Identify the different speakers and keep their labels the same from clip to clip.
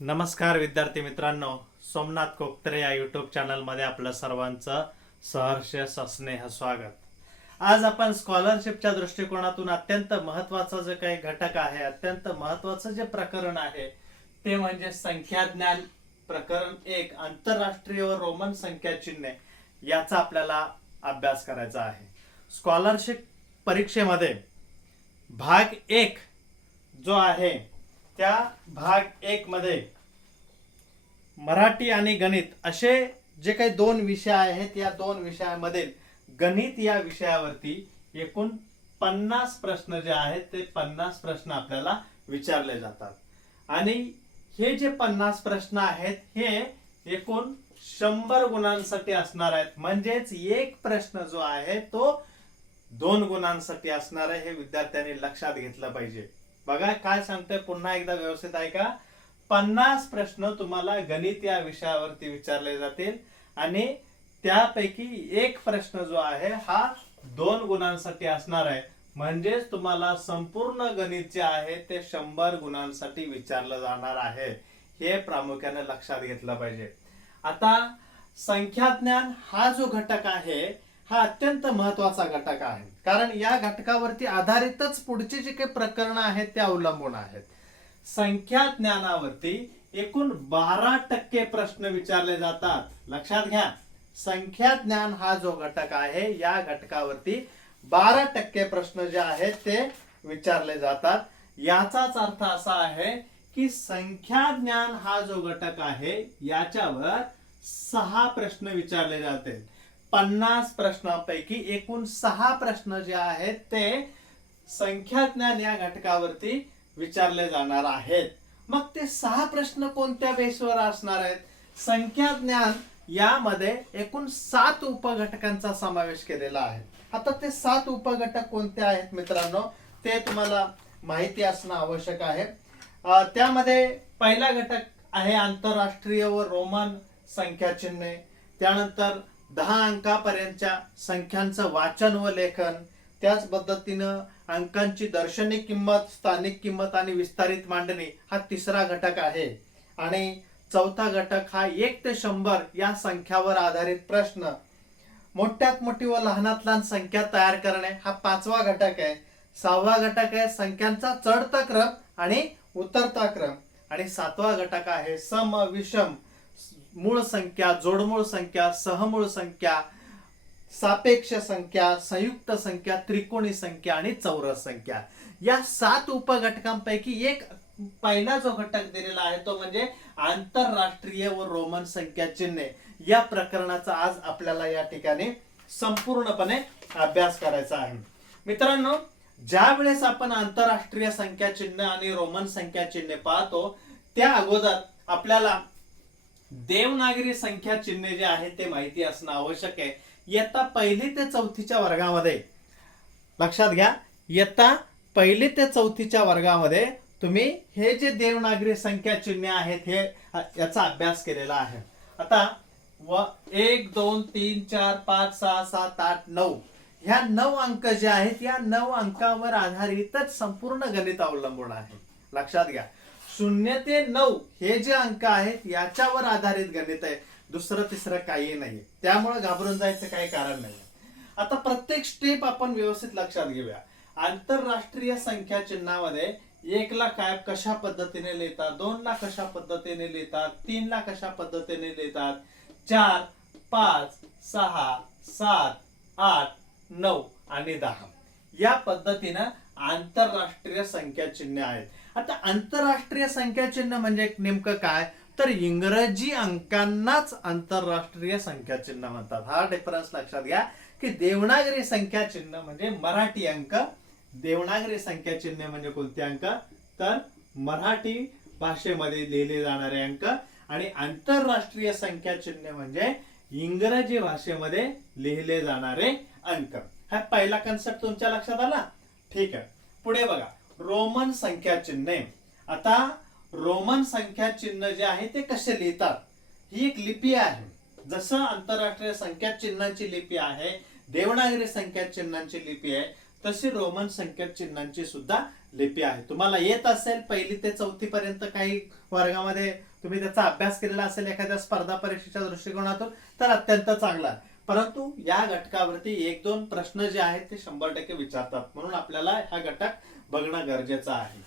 Speaker 1: नमस्कार विद्यार्थी मित्रांनो सोमनाथ कोकतरे या युट्यूब चॅनलमध्ये आपलं सर्वांचं सहर्ष सस्नेह स्वागत. आज आपण स्कॉलरशिपच्या दृष्टिकोनातून अत्यंत महत्त्वाचा जे काही घटक आहे अत्यंत महत्वाचं जे प्रकरण आहे ते म्हणजे संख्याज्ञान प्रकरण एक आंतरराष्ट्रीय व रोमन संख्या चिन्हे याचा आपल्याला अभ्यास करायचा आहे. स्कॉलरशिप परीक्षेमध्ये भाग एक जो आहे त्या भाग एक मध्ये मराठी आणि गणित असे जे काही दोन विषय आहेत या दोन विषयामध्ये गणित या विषयावरती एकूण पन्नास प्रश्न जे आहेत ते पन्नास प्रश्न आपल्याला विचारले जातात. आणि हे जे पन्नास प्रश्न आहेत हे एकूण शंभर गुणांसाठी असणार आहेत. म्हणजेच एक प्रश्न जो आहे तो दोन गुणांसाठी असणार आहे हे विद्यार्थ्यांनी लक्षात घेतलं पाहिजे. बघा काय सांगतोय पुन्हा एकदा व्यवस्थित ऐका. पन्नास प्रश्न तुम्हाला गणित या विषयावरती विचारले जातील. आणि त्यापैकी एक प्रश्न जो आहे हा दोन गुणांसाठी असणार आहे. म्हणजेच तुम्हाला संपूर्ण गणित जे आहे ते शंभर गुणांसाठी विचारलं जाणार आहे. हे प्रामुख्याने लक्षात घेतलं पाहिजे. आता संख्याज्ञान हा जो घटक आहे हा अत्यंत महत्त्वाचा घटक आहे. कारण या घटकावरती आधारितच पुढची जी काही प्रकरणं आहेत ते अवलंबून आहेत. संख्या ज्ञानावरती एकूण बारा टक्के प्रश्न विचारले जातात. लक्षात घ्या संख्या ज्ञान हा जो घटक आहे या घटकावरती बारा टक्के प्रश्न जे आहेत ते विचारले जातात. याचाच अर्थ असा आहे की संख्या ज्ञान हा जो घटक आहे याच्यावर सहा प्रश्न विचारले जाते. पन्नास प्रश्नांपैकी एकूण सहा प्रश्न जे आहेत ते संख्याज्ञान या घटकावरती विचारले जाणार आहेत. मग ते सहा प्रश्न कोणत्या बेसवर असणार आहेत? संख्या ज्ञान यामध्ये एकूण सात उपघटकांचा समावेश केलेला आहे. आता ते सात उपघटक कोणते आहेत मित्रांनो? ते तुम्हाला माहिती असणं आवश्यक आहे. त्यामध्ये पहिला घटक आहे आंतरराष्ट्रीय व रोमन संख्याचिन्हे. त्यानंतर दहा अंकापर्यंतच्या संख्यांचं वाचन व लेखन त्याच पद्धतीनं अंकांची दर्शनी किंमत स्थानिक किंमत आणि विस्तारित मांडणी हा तिसरा घटक आहे. आणि चौथा घटक हा एक ते शंभर या संख्यावर आधारित प्रश्न. मोठ्यात मोठी व लहानात लहान संख्या तयार करणे हा पाचवा घटक आहे. सहावा घटक आहे संख्यांचा चढता क्रम आणि उतरता क्रम. आणि सातवा घटक आहे सम विषम. मूळ संख्या जोडमूळ संख्या सहमूळ संख्या सापेक्ष संख्या संयुक्त संख्या त्रिकोणी संख्या आणि चौरस संख्या. या सात उपघटकांपैकी एक पहिला जो घटक दिलेला आहे तो म्हणजे आंतरराष्ट्रीय व रोमन संख्या चिन्हे. या प्रकरणाचा आज आपल्याला या ठिकाणी संपूर्णपणे अभ्यास करायचा आहे. मित्रांनो ज्या वेळेस आपण आंतरराष्ट्रीय संख्या चिन्ह आणि रोमन संख्या चिन्हे पाहतो त्या अगोदर आपल्याला देवनागरी संख्या चिन्हे जे आहे ते माहिती असणं आवश्यक आहे. इयत्ता पहिली ते चौथीच्या वर्गामध्ये लक्षात घ्या इयत्ता पहिली ते चौथीच्या वर्गामध्ये तुम्ही हे जे देवनागरी संख्या चिन्हे आहेत हे याचा अभ्यास केलेला आहे. आता व एक दोन तीन चार पाच सहा सात आठ नऊ. ह्या नऊ अंक जे आहेत या नऊ अंकावर आधारितच संपूर्ण गणित अवलंबून आहे. लक्षात घ्या. शून्य ते नऊ हे जे अंक आहेत याच्यावर आधारित गणित आहे. दुसरं तिसरं काही नाही त्यामुळे घाबरून जायचं काही कारण नाही आता प्रत्येक स्टेप आपण व्यवस्थित लक्षात घेऊया. आंतरराष्ट्रीय संख्या चिन्हामध्ये एक ला काय कशा पद्धतीने लिहितात? दोन ला कशा पद्धतीने लिहितात? तीन ला कशा पद्धतीने लिहितात? चार पाच सहा सात आठ नऊ आणि दहा. या पद्धतीनं आंतरराष्ट्रीय संख्या चिन्ह आहेत. आता आंतरराष्ट्रीय संख्या चिन्ह म्हणजे नेमकं काय? तर इंग्रजी अंकांनाच आंतरराष्ट्रीय संख्या चिन्ह म्हणतात. हा डिफरन्स लक्षात घ्या की देवनागरी संख्या चिन्ह म्हणजे मराठी अंक. देवनागरी संख्या चिन्ह म्हणजे कोणते अंक? तर मराठी भाषेमध्ये लिहिले जाणारे अंक. आणि आंतरराष्ट्रीय संख्या चिन्ह म्हणजे इंग्रजी भाषेमध्ये लिहिले जाणारे अंक. हा पहिला कन्सेप्ट तुमच्या लक्षात आला? ठीक आहे. पुढे बघा. रोमन संख्या चिन्हे आता रोमन संख्या चिन्ह जे आहे ते कसे लिहितात? ही एक लिपी आहे. जसं आंतरराष्ट्रीय संख्या चिन्हांची लिपी आहे देवनागरी संख्या चिन्हांची लिपी आहे तशी रोमन संख्या चिन्हांची सुद्धा लिपी आहे. तुम्हाला येत असेल पहिली ते चौथी पर्यंत काही वर्गामध्ये तुम्ही त्याचा अभ्यास केलेला असेल एखाद्या स्पर्धा परीक्षेच्या दृष्टिकोनातून तर अत्यंत चांगला परंतु या घटकावरती एक दोन प्रश्न जे आहेत ते शंभर टक्के विचारतात. म्हणून आपल्याला हा घटक बघणं गरजेचं आहे.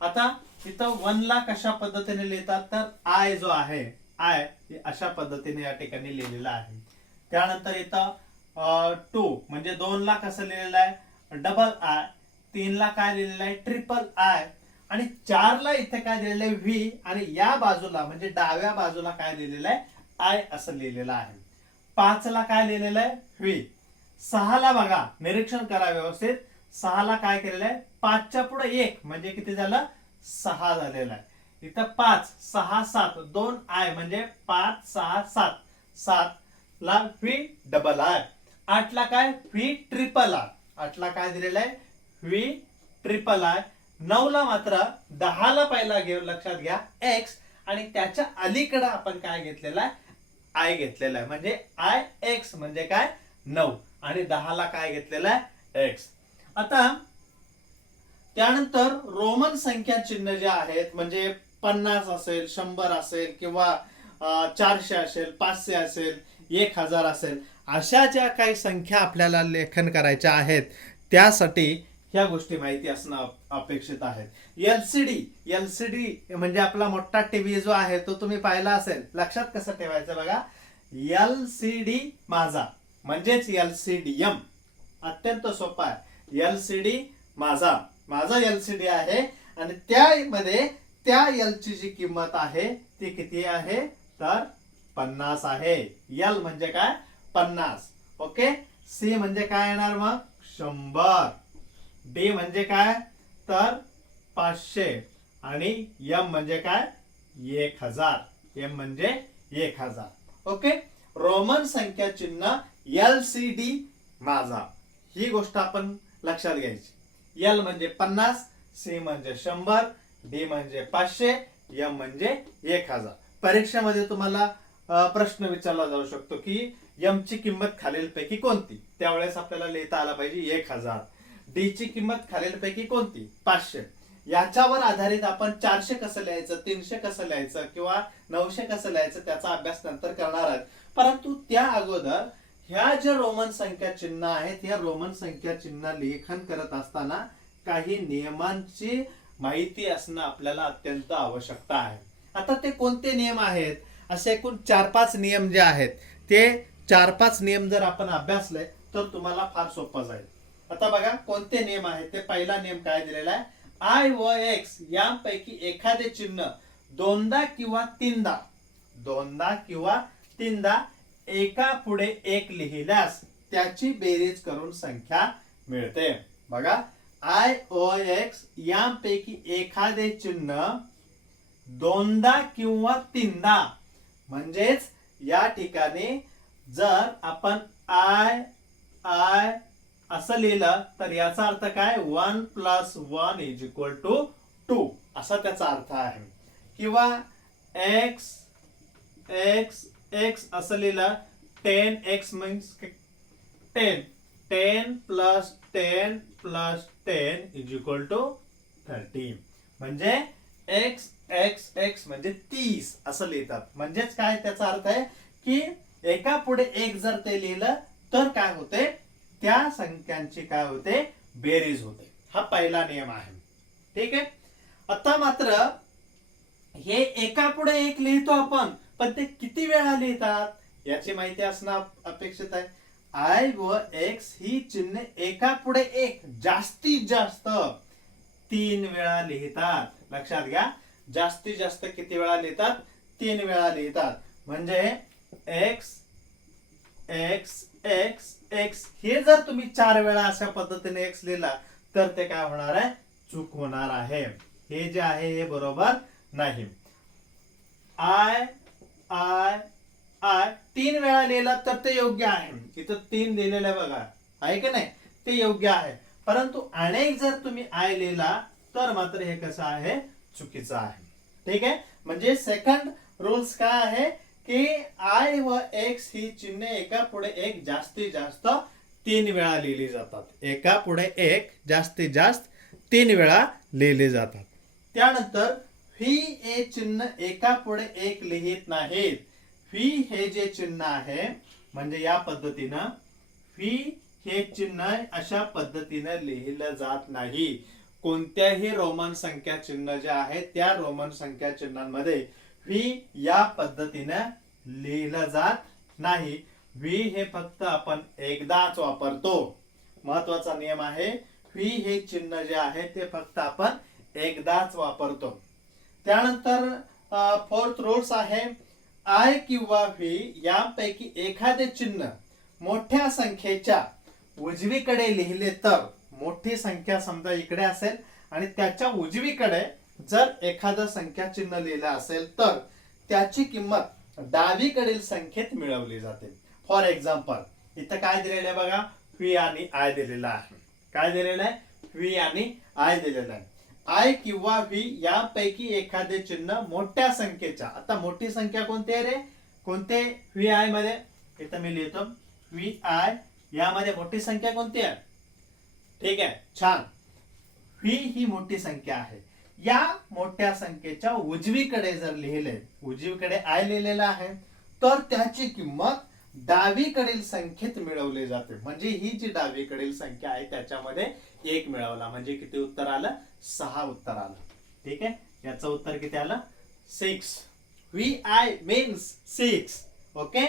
Speaker 1: आता इथं वन ला कशा पद्धतीने लिहितात तर आय जो आहे आय अशा पद्धतीने या ठिकाणी लिहिलेला आहे. त्यानंतर इथं टू म्हणजे दोन ला कसं लिहिलेलं आहे डबल आय तीन ला काय लिहिलेलं आहे ट्रिपल आय आणि चार ला इथे काय लिहिलेलं आहे व्ही आणि या बाजूला म्हणजे डाव्या बाजूला काय लिहिलेलं आहे आय असं लिहिलेलं आहे. पाच ला काय लिहिलेलं आहे व्ही. सहा ला बघा निरीक्षण करा व्यवस्थित. सहाला काय केलेलं आहे? पाचच्या पुढे एक म्हणजे किती झालं? सहा झालेलं आहे. इथं पाच सहा सात दोन आय म्हणजे पाच सहा सात. सात ला व्ही डबल आय. आठ ला काय? व्ही ट्रिपल आय आठ ला काय दिलेलं आहे? व्ही ट्रिपल आय नऊ ला मात्र दहाला पहिला घेऊन लक्षात घ्या एक्स आणि त्याच्या अलीकडं आपण काय घेतलेला आहे? आय घेतलेला आहे. म्हणजे आय एक्स म्हणजे काय? नऊ. आणि दहाला काय घेतलेला आहे? एक्स आता त्यानंतर रोमन संख्या चिन्ह जे आहेत म्हणजे पन्नास असेल शंभर असेल किंवा चारशे असेल पाचशे असेल एक हजार असेल अशा ज्या काही संख्या आपल्याला लेखन करायच्या आहेत त्यासाठी ह्या गोष्टी माहिती असणं अपेक्षित आहेत एलसीडी एलसीडी म्हणजे आपला मोठा टीव्ही जो आहे तो तुम्ही पाहिला असेल. लक्षात कसं ठेवायचं बघा? एल सी डी माझा म्हणजेच एल सी डी एम. अत्यंत सोपा आहे. एल सी डी माझा. माझा एल सी डी आहे आणि त्यामध्ये त्या एलची जी किंमत आहे ती किती आहे? तर पन्नास आहे. एल म्हणजे काय? पन्नास. ओके? सी म्हणजे काय येणार मग? शंभर. डी म्हणजे काय? तर पाचशे. आणि एम म्हणजे काय? एक हजार. एम म्हणजे एक हजार. ओके? रोमन संख्या चिन्ह एल सी डी माझा. ही गोष्ट आपण लक्षात घ्यायची. एल म्हणजे पन्नास सी म्हणजे शंभर डी म्हणजे पाचशे एम म्हणजे एक हजार. परीक्षेमध्ये तुम्हाला प्रश्न विचारला जाऊ शकतो की एम ची किंमत खालीलपैकी कोणती? त्यावेळेस आपल्याला लिहिता आला पाहिजे एक हजार. डी ची किंमत खालीलपैकी कोणती? पाचशे. याच्यावर आधारित आपण चारशे कसं लिहायचं तीनशे कसं लिहायचं किंवा नऊशे कसं लिहायचं त्याचा अभ्यास नंतर करणार आहेत. परंतु त्या अगोदर ह्या ज्या रोमन संख्या चिन्ह आहेत ह्या रोमन संख्या चिन्ह लेखन करत असताना काही नियमांची माहिती असणं आपल्याला अत्यंत आवश्यकता आहे. आता ते कोणते नियम आहेत? असे एकूण चार पाच नियम जे आहेत ते चार पाच नियम जर आपण अभ्यासले तर तुम्हाला फार सोपं जाईल. आता बघा कोणते नियम आहेत? ते पहिला नियम काय दिलेला आहे? आय व एक्स यांपैकी एखादे चिन्ह दोनदा किंवा तीनदा दोनदा किंवा तीनदा एका पुढे एक लिहिल्यास त्याची बेरीज करून संख्या मिळते. बघा आय ओ एक्स यांपैकी एखादे चिन्ह दोनदा किंवा तीनदा म्हणजेच या ठिकाणी जर आपण आय आय असं लिहिलं तर याचा अर्थ काय? One plus one is equal to two असा त्याचा अर्थ आहे. किंवा एक्स एक्स एक्स असं लिहिलं ten X means ten ten plus ten plus ten is equal to thirty म्हणजे एक्स एक्स एक्स म्हणजे तीस असं लिहितात. म्हणजेच काय त्याचा अर्थ आहे की एका पुढे एक जर ते लिहिलं तर काय होते? त्या संख्यांची काय होते? बेरीज होते. हा पहिला नियम आहे. ठीक आहे? आता मात्र हे एका पुढे एक लिहितो आपण. पण ते किती वेळा लिहितात याची माहिती असणं अपेक्षित आहे. आय व एक्स ही चिन्ह एका पुढे एक जास्तीत जास्त तीन वेळा लिहितात. लक्षात घ्या जास्तीत जास्त किती वेळा लिहितात? तीन वेळा लिहितात. म्हणजे एक्स एक्स एक्स एक्स हे जर तुम्ही चार वेळा अशा पद्धतीने एक्स लिहिला तर ते काय होणार आहे? चूक होणार आहे. हे जे आहे हे बरोबर नाही. I I I. तीन वेळा लिहिला तर ते योग्य आहे. इथं तीन लिहिलेलं आहे बघा. आहे की नाही? ते योग्य आहे. परंतु अनेक जर तुम्ही आय लिहिला तर मात्र हे कसं आहे? चुकीचं आहे. ठीक आहे? म्हणजे सेकंड रूल्स काय आहे? की आय व एक्स ही चिन्ह एका पुढे एक जास्तीत जास्त तीन वेळा लिहिली जातात. एका पुढे एक जास्तीत जास्त तीन वेळा लिहिले जातात. त्यानंतर व्ही हे चिन्ह एका पुढे एक लिहित नाहीत. व्ही हे जे चिन्ह आहे म्हणजे या पद्धतीनं व्ही हे चिन्ह अशा पद्धतीनं लिहिलं जात नाही. कोणत्याही रोमन संख्या चिन्ह जे आहे त्या रोमन संख्या चिन्हांमध्ये व्ही या पद्धतीनं लिहिलं जात नाही. व्ही हे फक्त आपण एकदाच वापरतो. महत्त्वाचा नियम आहे व्ही हे चिन्ह जे आहे ते फक्त आपण एकदाच वापरतो. त्यानंतर फोर्थ रूल्स आहे आय किंवा व्ही यापैकी एखादे चिन्ह मोठ्या संख्येच्या उजवीकडे लिहिले तर मोठी संख्या समजा इकडे असेल आणि त्याच्या उजवीकडे जर एखादं संख्या चिन्ह लिहिलं असेल तर त्याची किंमत डावीकडील संख्येत मिळवली जाते. फॉर एक्झाम्पल इथं काय दिलेलं आहे बघा व्ही आणि आय दिलेलं आहे. काय दिलेलं आहे? व्ही आणि आय दिलेलं आहे. आय किंवा व्ही यापैकी एखादे चिन्ह मोठ्या संख्येच्या. आता मोठी संख्या कोणती आहे रे? कोणते? व्ही आयमध्ये? इथं मी लिहितो. व्ही आय यामध्ये मोठी संख्या कोणती आहे? ठीक आहे छान. व्ही ही मोठी संख्या आहे. या मोठ्या संख्येच्या उजवीकडे जर लिहिले उजवीकडे आय लिहिलेलं आहे तर त्याची किंमत डावीकडील संख्येत मिळवली जाते. म्हणजे ही जी डावीकडील संख्या आहे त्याच्यामध्ये एक मिळवला म्हणजे किती उत्तर आलं? सहा उत्तर आलं. ठीक आहे? याचं उत्तर किती आलं? Six V I means six okay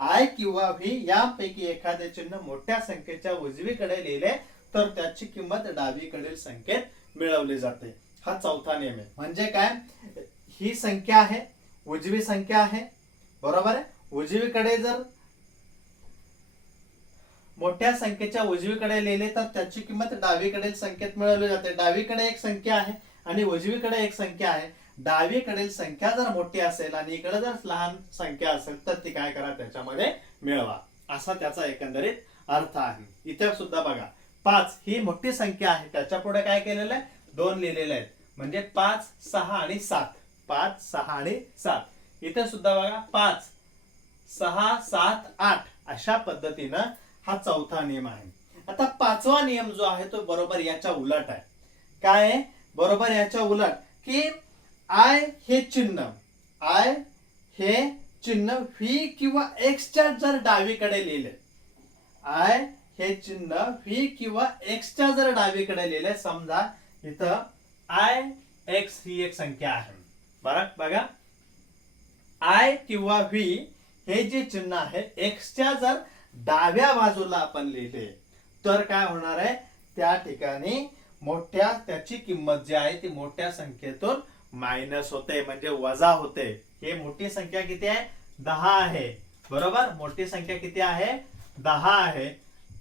Speaker 1: I किंवा व्ही यापैकी एखादे चिन्ह मोठ्या संख्येच्या उजवीकडे लिहिले तर त्याची किंमत डावीकडील संख्येत मिळवली जाते. हा चौथा नियम आहे. म्हणजे काय? ही संख्या आहे उजवी संख्या आहे. बरोबर आहे? उजवीकडे जर मोठ्या संख्येच्या उजवीकडे लिहिले तर त्याची किंमत डावीकडील संख्येत मिळवली जाते. डावीकडे एक संख्या आहे आणि उजवीकडे एक संख्या आहे. डावीकडील संख्या जर मोठी असेल आणि इकडे जर लहान संख्या असेल तर ती काय करा त्याच्यामध्ये मिळवा. असा त्याचा एकंदरीत अर्थ आहे. इथे सुद्धा बघा पाच ही मोठी संख्या आहे. त्याच्या पुढे काय केलेलं आहे? दोन लिहिलेले आहेत. म्हणजे पाच सहा आणि सात. पाच सहा आणि सात. इथे सुद्धा बघा पाच सहा सात आठ. अशा पद्धतीनं हा चौथा नियम आहे. आता पाचवा नियम जो आहे तो बरोबर याच्या उलट आहे. काय? आहे बरोबर याच्या उलट की आय हे चिन्ह आय हे चिन्ह व्ही किंवा एक्सच्या जर डावीकडे लिहिले आय हे चिन्ह व्ही किंवा एक्सच्या जर डावीकडे लिहिले समजा इथं आय एक्स ही एक संख्या आहे. बरं बघा. आय किंवा व्ही हे जे चिन्ह आहे एक्सच्या जर डाव्या बाजूला आपण लिहिले. तर काय होणार आहे? त्या ठिकाणी मोठ्या त्याची किंमत जी आहे ती मोठ्या संख्येतून मायनस होते म्हणजे वजा होते. हे मोठी संख्या किती आहे? दहा आहे. बरोबर? मोठी संख्या किती आहे? दहा आहे.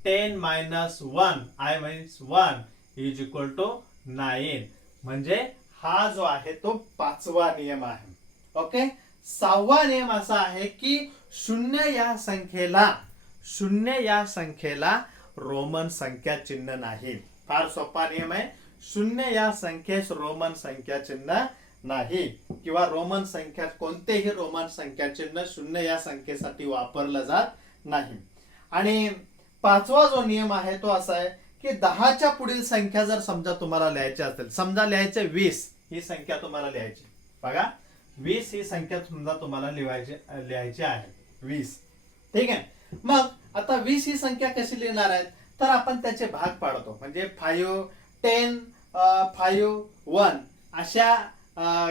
Speaker 1: Ten minus one I minus one is equal to nine म्हणजे हा जो आहे तो पाचवा नियम आहे. ओके सहावा नियम असा आहे की शून्य या संख्येला शून्य या संख्येला रोमन संख्या चिन्ह नाही. फार सोपा नियम आहे. शून्य या संख्येस रोमन संख्या चिन्ह नाही. किंवा रोमन संख्या कोणतेही रोमन संख्या चिन्ह शून्य या संख्येसाठी वापरलं जात नाही. आणि पाचवा जो नियम आहे तो असा आहे की दहाच्या पुढील संख्या जर समजा तुम्हाला लिहायची असेल समजा लिहायचे वीस ही संख्या तुम्हाला लिहायची. बघा वीस ही संख्या समजा तुम्हाला लिहायची लिहायची आहे. वीस. ठीक आहे? मग आता वीस ही संख्या कशी लिहिणार आहेत? तर आपण त्याचे भाग पाडतो. म्हणजे फाईव्ह टेन फाईव्ह वन अशा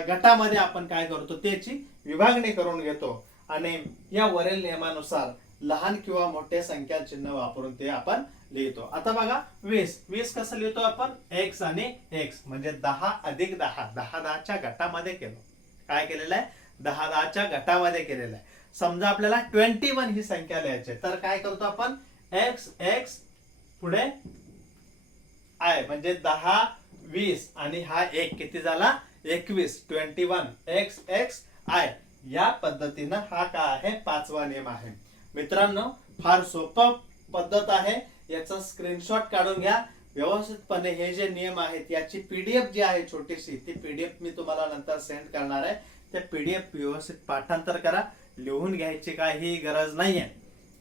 Speaker 1: गटामध्ये आपण काय करतो? त्याची विभागणी करून घेतो. आणि या वरील नियमानुसार लहान किंवा मोठे संख्या चिन्ह वापरून ते आपण लिहितो. आता बघा वीस. वीस कसं लिहितो आपण? एक्स आणि एक्स म्हणजे दहा अधिक दहा. दहा दहाच्या गटामध्ये केलं. काय केलेलं आहे? दहा दहाच्या गटामध्ये केलेलं आहे. समजा आपल्याला ट्वेंटी वन ही संख्या लिहायची तर काय करतो आपण? एक्स एक्स पुढे आय म्हणजे दहा वीस आणि हा एक किती झाला? एकवीस. Twenty one X X I या पद्धतीनं हा काय आहे? पाचवा नियम आहे. मित्रांनो फार सोपं पद्धत आहे. याचा स्क्रीनशॉट काढून घ्या. व्यवस्थितपणे हे जे नियम आहेत याची पीडीएफ जी आहे छोटीशी ती पीडीएफ मी तुम्हाला नंतर सेंड करणार आहे. त्या पीडीएफ व्यवस्थित पाठांतर करा. लिहून घ्यायची काही गरज नाहीये.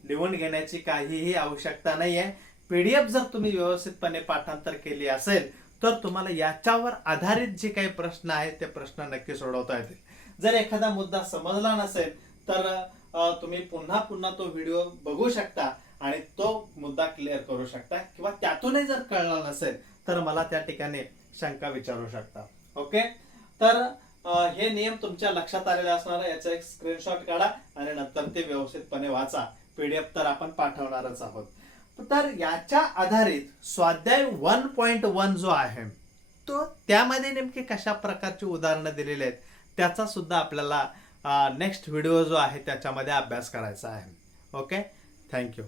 Speaker 1: लिहून घेण्याची काहीही आवश्यकता नाही आहे पीडीएफ जर तुम्ही व्यवस्थितपणे पाठांतर केली असेल तर तुम्हाला याच्यावर आधारित जे काही प्रश्न आहेत ते प्रश्न नक्की सोडवता येतील. जर एखादा मुद्दा समजला नसेल तर तुम्ही पुन्हा पुन्हा तो व्हिडिओ बघू शकता आणि तो मुद्दा क्लिअर करू शकता किंवा त्यातूनही जर कळला नसेल तर मला त्या ठिकाणी शंका विचारू शकता. ओके? तर हे नियम तुमच्या लक्षात आलेले असणार याचा एक स्क्रीनशॉट काढा आणि नंतर ते व्यवस्थितपणे वाचा. पीडीएफ तर आपण पाठवणारच आहोत. तर याच्या आधारित स्वाध्याय वन पॉइंट वन जो आहे तो त्यामध्ये नेमके कशा प्रकारची उदाहरणं दिलेली आहेत त्याचा सुद्धा आपल्याला नेक्स्ट व्हिडिओ जो आहे त्याच्यामध्ये अभ्यास करायचा आहे. Okay thank you